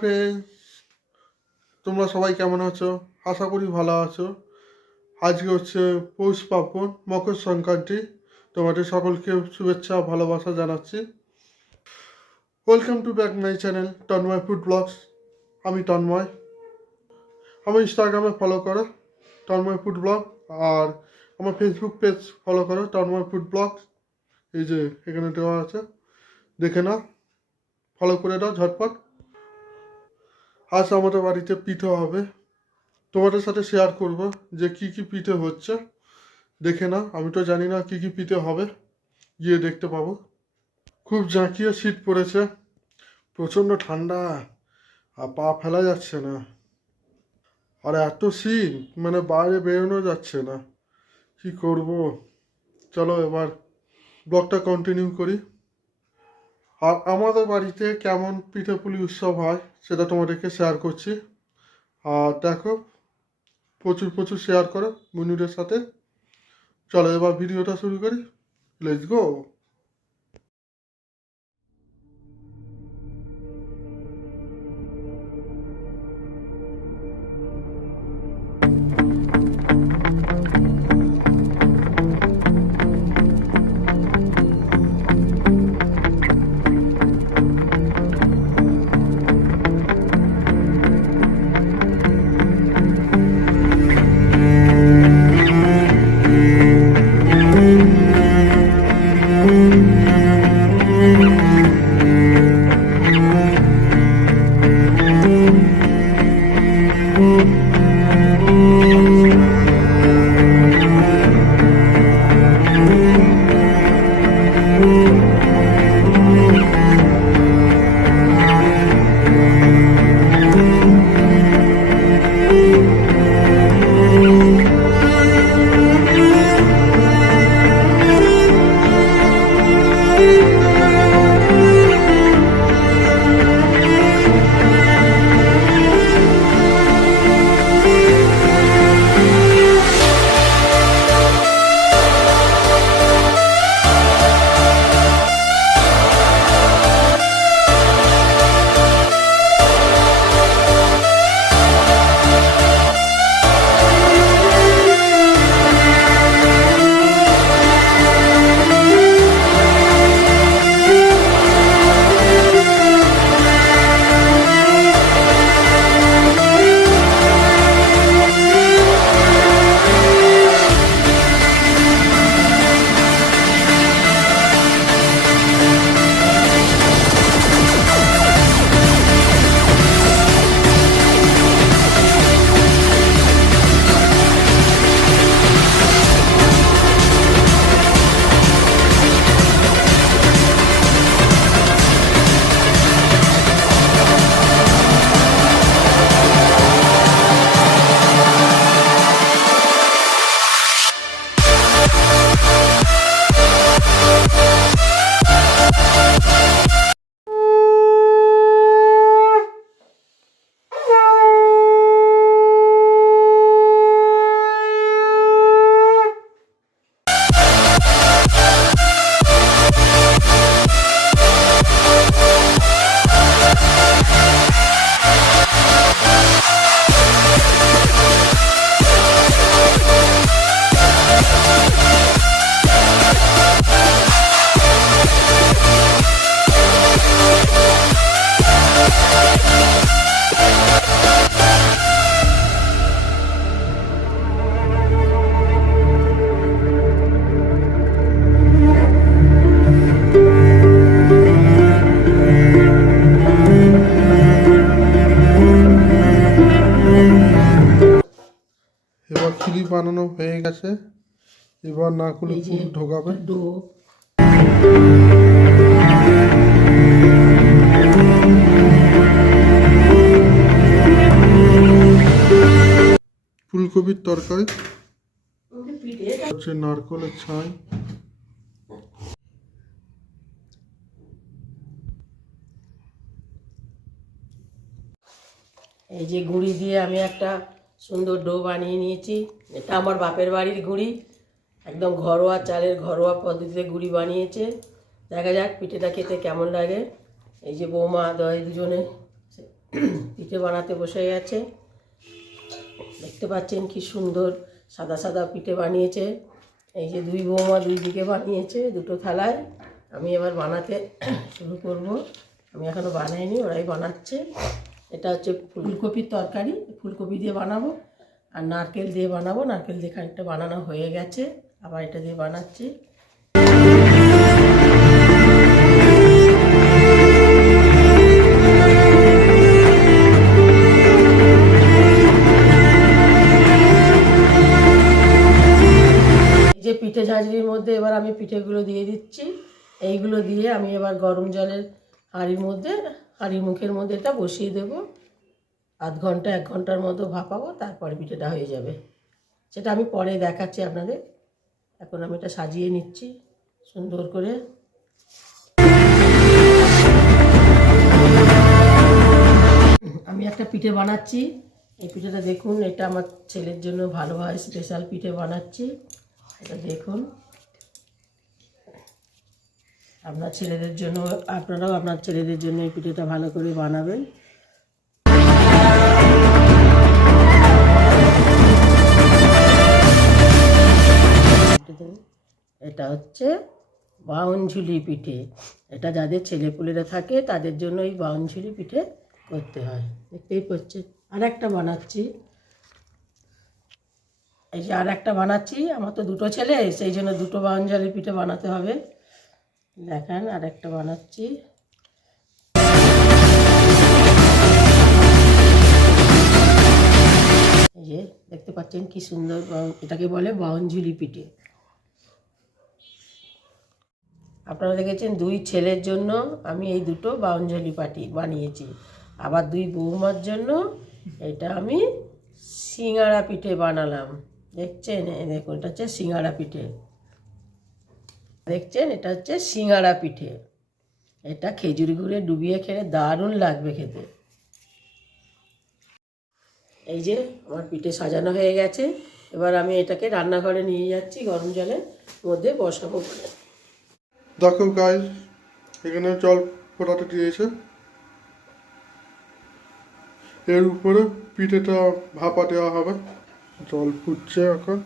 Friends, তোমরা সবাই কেমন আছো? আশা করি ভালো আছো। আজকে হচ্ছে পৌষ পার্বণ, মকর সংক্রান্তি। তোমাদের সকলকে শুভেচ্ছা ভালোবাসা জানাচ্ছি। Welcome to back my channel Tanmoy food blogs. আমি তন্ময়। আমার ইনস্টাগ্রামে ফলো করো তন্ময় ফুড ব্লগ, আর আমার ফেসবুক পেজ ফলো করো তন্ময় ফুড ব্লগস। এই যে এখানে দেওয়া আছে, দেখে নাও, ফলো করে দাও ঝটপট। আজ আমাদের বাড়িতে পিঠে হবে, তোমাদের সাথে শেয়ার করব যে কি কি পিঠে হচ্ছে। দেখে না, আমি তো জানি না কি কি পিঠে হবে, গিয়ে দেখতে পাবো। খুব জাঁকিয়ে শীত পড়েছে, প্রচণ্ড ঠান্ডা, আর পা ফেলা যাচ্ছে না। আর এত শীত, মানে বাইরে বেরোনো যাচ্ছে না। কি করব? চলো এবার ব্লগটা কন্টিনিউ করি। আর আমাদের বাড়িতে কেমন পিঠেপুলি উৎসব হয় সেটা তোমাদেরকে শেয়ার করছি। আর দেখো, প্রচুর প্রচুর শেয়ার করো বন্ধুদের সাথে। চলো এবার ভিডিওটা শুরু করি। Let's go. এবার খিলি বানানো হয়ে গেছে, এবার নারকেল ফুল ঢোকাবে। ফুলকপির তরকারি হচ্ছে নারকেলের ছাই। এই যে গুঁড়ি দিয়ে আমি একটা সুন্দর ডো বানিয়ে নিয়েছি। এটা আমার বাপের বাড়ির গুঁড়ি, একদম ঘরোয়া চালের ঘরোয়া পদ্ধতিতে গুঁড়ি বানিয়েছে। দেখা যাক পিঠেটা খেতে কেমন লাগে। এই যে বৌমা দয় দুজনে পিঠে বানাতে বসে গেছে। দেখতে পাচ্ছেন কি সুন্দর সাদা সাদা পিঠে বানিয়েছে। এই যে দুই বৌমা দুই দিকে বানিয়েছে দুটো থালায়। আমি এবার বানাতে শুরু করব। আমি এখনও বানাইনি, ওরাই বানাচ্ছে। এটা হচ্ছে ফুলকপির তরকারি, ফুলকপি দিয়ে বানাবো আর নারকেল দিয়ে বানাবো। নারকেল দিয়ে খানিকটা বানানো হয়ে গেছে, আবার এটা দিয়ে বানাচ্ছি। যে পিঠে ঝাঁঝরির মধ্যে এবার আমি পিঠেগুলো দিয়ে দিচ্ছি। এইগুলো দিয়ে আমি এবার গরম জলের হাঁড়ির মুখের মধ্যে এটা বসিয়ে দেবো। আধ ঘন্টা 1 ঘন্টার মতো ভাপাবো, তারপরে পিঠেটা হয়ে যাবে। সেটা আমি পরে দেখাচ্ছি আপনাদের। এখন আমি এটা সাজিয়ে নিচ্ছি সুন্দর করে। আমি একটা পিঠে বানাচ্ছি। এই পিঠেটা দেখুন, এটা আমার ছেলের জন্য ভালোভাবে স্পেশাল পিঠে বানাচ্ছি। এটা দেখুন, আপনার ছেলেদের জন্য, আপনারাও আপনার ছেলেদের জন্য এই পিঠেটা ভালো করে বানাবেন। এটা হচ্ছে বাউনঝুলি পিঠে। এটা যাদের ছেলেপুলেরা থাকে তাদের জন্য এই বাউনঝুলি পিঠে করতে হয়। দেখতেই পাচ্ছেন। আর একটা বানাচ্ছি, এই যে আর একটা বানাচ্ছি। আমার তো দুটো ছেলে, সেই জন্য দুটো বাউনঝুলি পিঠে বানাতে হবে। দেখেন আর একটা বানাচ্ছি। এই যে দেখতে পাচ্ছেন কি সুন্দর, এটাকে বলে বাউনঝুলি পিঠে। আপনারা দেখেছেন, 2 ছেলের জন্য আমি এই দুটো বাউনঝুলি বানিয়েছি। আবার 2 বৌমার জন্য এটা আমি সিঙ্গাড়া পিঠে বানালাম। দেখছেন, এই দেখুন, এটা হচ্ছে সিঙ্গাড়া পিঠে। দেখছেন, এটা হচ্ছে সিঙ্গাড়া পিঠে। এটা খেজুর গুড়ে ডুবিয়ে খেলে দারুণ লাগবে খেতে। এই যে আমার পিঠে সাজানো হয়ে গেছে। এবার আমি এটাকে রান্নাঘরে নিয়ে যাচ্ছি, গরম জলের মধ্যে বসাবো। দেখো গাইস, এখানে জল ফোটাতে দিয়েছে। এর উপরে পিঠেটা ভাপা দেওয়া হবে। জল ফুটছে এখন।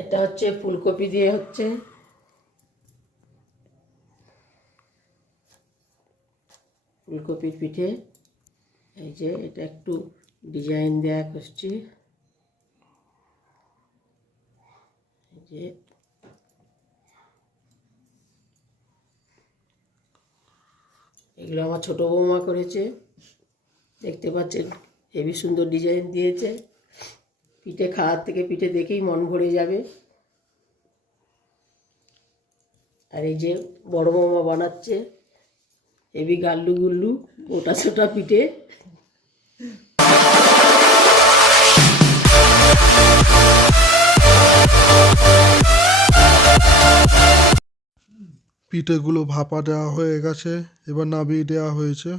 এটা হচ্ছে ফুলকপি দিয়ে হচ্ছে। ফুলকপির পিঠে। এই যে এটা একটু ডিজাইন দেয়া করছি। এই যে এগুলো আমার ছোট বৌমা করেছে। দেখতে পাচ্ছেন হেবি সুন্দর ডিজাইন দিয়েছে। পিঠে খাওয়ার থেকে পিঠে দেখেই মন ভরে যাবে। আর এই যে বড় বৌমা বানাচ্ছে হেবি গাল্লু গুল্লু ওটা ছোটা পিঠে। পিঠেগুলো ভাপা দেওয়া হয়ে গেছে, এবার নামিয়ে দেওয়া হয়েছে।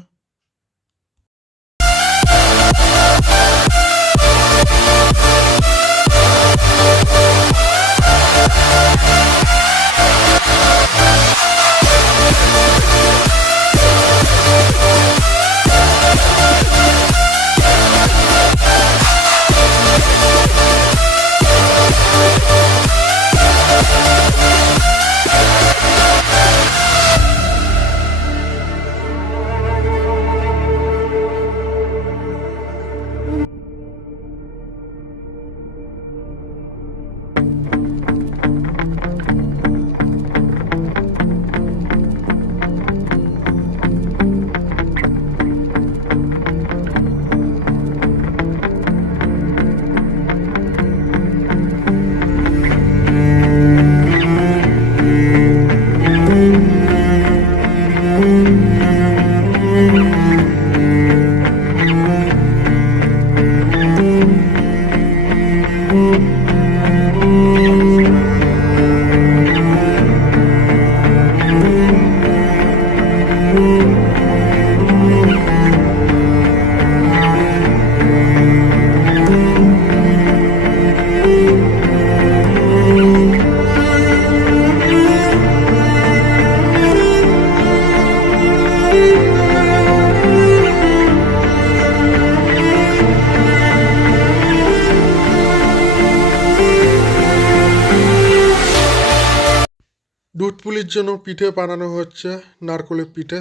দুধ পুলির জন্য পিঠে বানানো হচ্ছে, নারকেলের পিঠে।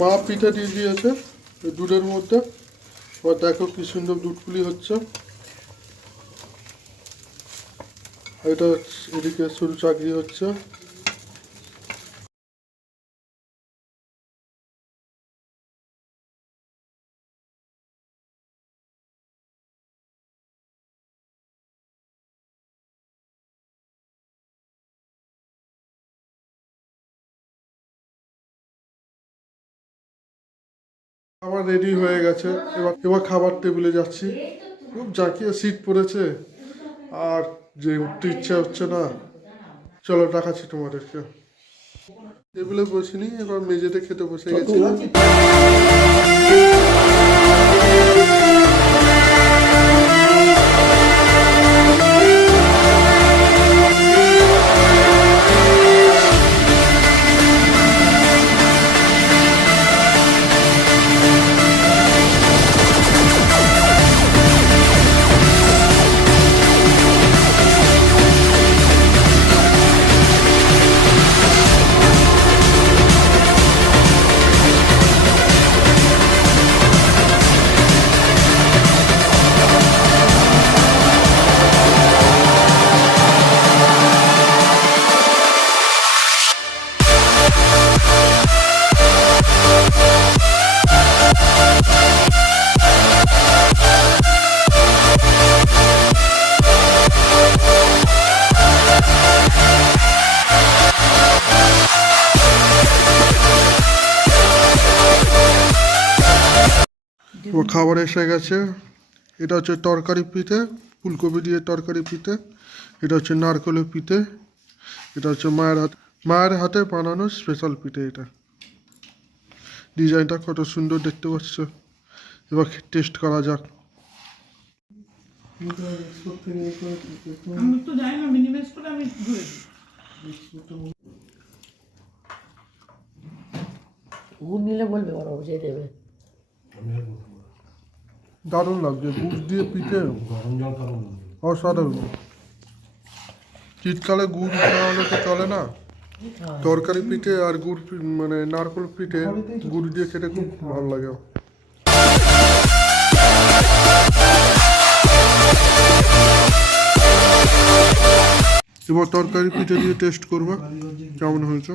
মা পিঠে দিয়ে দিয়েছে এই দুধের মধ্যে। এবার দেখো কি সুন্দর দুধ পুলি হচ্ছে। এটা এদিকে সরু চাকরি হচ্ছে। খাবার রেডি হয়ে গেছে, এবার এবার খাবার টেবিলে যাচ্ছি। খুব জাঁকিয়ে শীত পড়েছে আর যে উঠতে ইচ্ছা হচ্ছে না। চলো দেখাচ্ছি তোমাদেরকে। টেবিলে বসিনি, এবার মেঝেতে খেতে বসে গেছি। ও খাবার এসে গেছে। এটা হচ্ছে তরকারি পিঠে, ফুলকপি দিয়ে তরকারি পিঠে। এটা হচ্ছে নারকেলের পিঠে। এটা হচ্ছে মায়ের হাতে বানানো স্পেশাল পিঠে। এটা ডিজাইনটা কত সুন্দর দেখতে পাচ্ছ। এবার টেস্ট করা যাক। আমি তো জানি না, মিনিমাইজ করে আমি ধরে দিই। গুড় নিলে বলবে ওরা বুঝিয়ে দেবে। দারুণ লাগছে গুড় দিয়ে পিঠে, অসাধারণ। শীতকালে গুড় না হলে তো চলে না। তরকারি পিঠে আর গুড় মানে নারকেল পিঠে গুড় দিয়ে খেতে খুব ভালো লাগে। এবার তরকারি পিঠে দিয়ে টেস্ট করবো কেমন হয়েছে।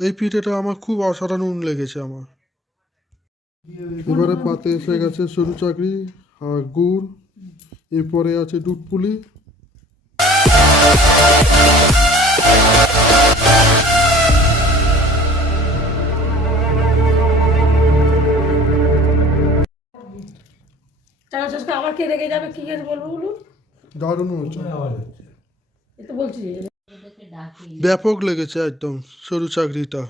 এই পিঠেটা আমার খুব অসাধারণ লেগেছে আমার। এবারে পাতে এসে গেছে সরু চাকরি আর গুড়, এরপরে আছে দুধ পুলি। টাকা শেষকে আবার কে রেখে যাবে, কি করে বলবো বলুন। দারুণ হয়েছে, এ তো বলছি ব্যাপক লেগেছে একদম। সরু চাকরিটা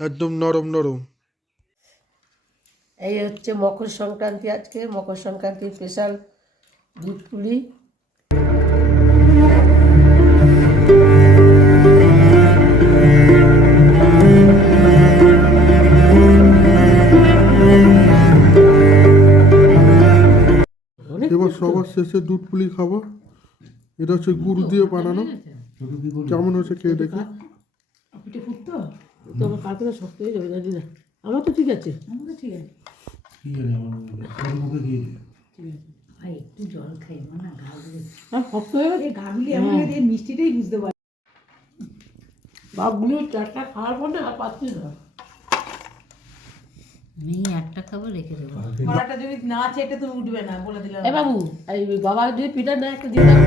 একদম নরম নরম। এই হচ্ছে মকর সংক্রান্তি, আজকে মকর সংক্রান্তি স্পেশাল দুধ পুলি। এবার সবার শেষে দুধ পুলি খাবো। এটা হচ্ছে গুড় দিয়ে বানানো। কেমন হচ্ছে খেয়ে দেখি। পিঠে ফুটতো তো আমার কালকে তো শক্ত হয়ে যাবে, জানি না। আমার তো ঠিক আছে, আমার তো ঠিক আছে। ভাই একটু জল খাই না, ঘাগুলি আর শক্ত হয়ে গেছে। ঘাগুলি এমন এই মিষ্টিটাই বুঝতে পারি। বাপগুলো চারটা খাওয়ার পর না আর পাচ্ছি না। আমি একটা খাবার রেখে দেবো। কড়াটা যদি না চেটে তুমি উঠবে না, বলে দিলাম। এ বাবু, এই বাবা যদি পিঠা না একটা দিয়ে দাও।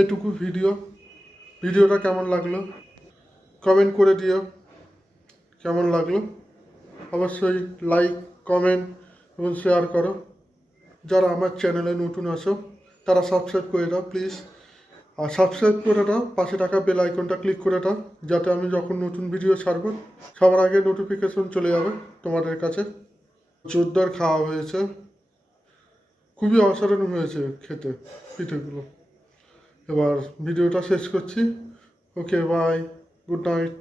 এটুকু ভিডিওটা কেমন লাগলো কমেন্ট করে দিও। কেমন লাগলো অবশ্যই লাইক, কমেন্ট এবং শেয়ার করো। যারা আমার চ্যানেলে নতুন আছো তারা সাবস্ক্রাইব করে দাও প্লিজ। আর সাবস্ক্রাইব করে দাও, পাশে থাকা বেল আইকনটা ক্লিক করে দাও, যাতে আমি যখন নতুন ভিডিও ছাড়ব সবার আগে নোটিফিকেশন চলে যাবে তোমাদের কাছে। জোরদার খাওয়া হয়েছে, খুবই অসাধারণ হয়েছে খেতে পিঠেগুলো। এবার ভিডিওটা শেষ করছি। ওকে, বাই, গুড নাইট।